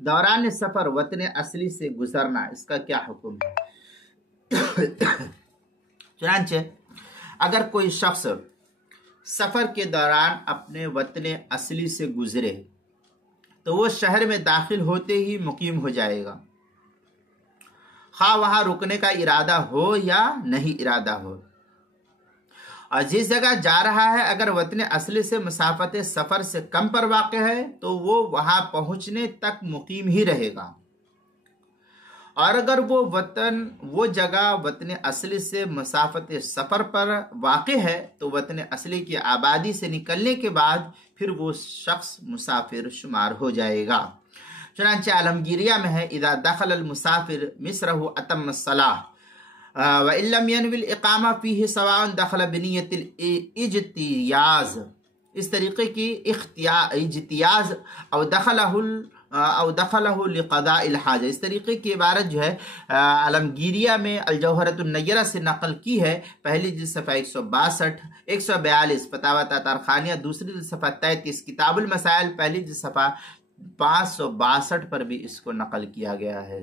दौरान सफर वतन असली से गुजरना, इसका क्या हुक्म है? चुनांचे अगर कोई शख्स सफर के दौरान अपने वतन असली से गुजरे तो वो शहर में दाखिल होते ही मुकीम हो जाएगा, खा वहां रुकने का इरादा हो या नहीं इरादा हो। और जिस जगह जा रहा है अगर वतन असली से मसाफत सफर से कम पर वाक़ है तो वो वहां पहुंचने तक मुकीम ही रहेगा। और अगर वो जगह वतन असली से मसाफत सफर पर वाक़ है तो वतन असली की आबादी से निकलने के बाद फिर वो शख्स मुसाफिर शुमार हो जाएगा। चुनांचे आलमगीरिया में है, इदा दखल अल मुसाफिर मिस्रहु अतम सलाह व इल्लम यनविल इकामा फीहि सवाउन दखल बिनियतिल इज्तियाज। इस तरीके की इज्तियाज और दखलहु लिक़दाइल हाजा, इस तरीके की इबारत जो है आलमगीरिया में अलजौहरतुन नय्यरा से नकल की है। पहली जिल्द सफ़ा 162, 142 फतावा तातारखानिया, दूसरी जिल्द सफ़ा 33 किताबुल मसाइल, पहली जिल्द सफ़ा 562 पर भी इसको नकल किया गया है।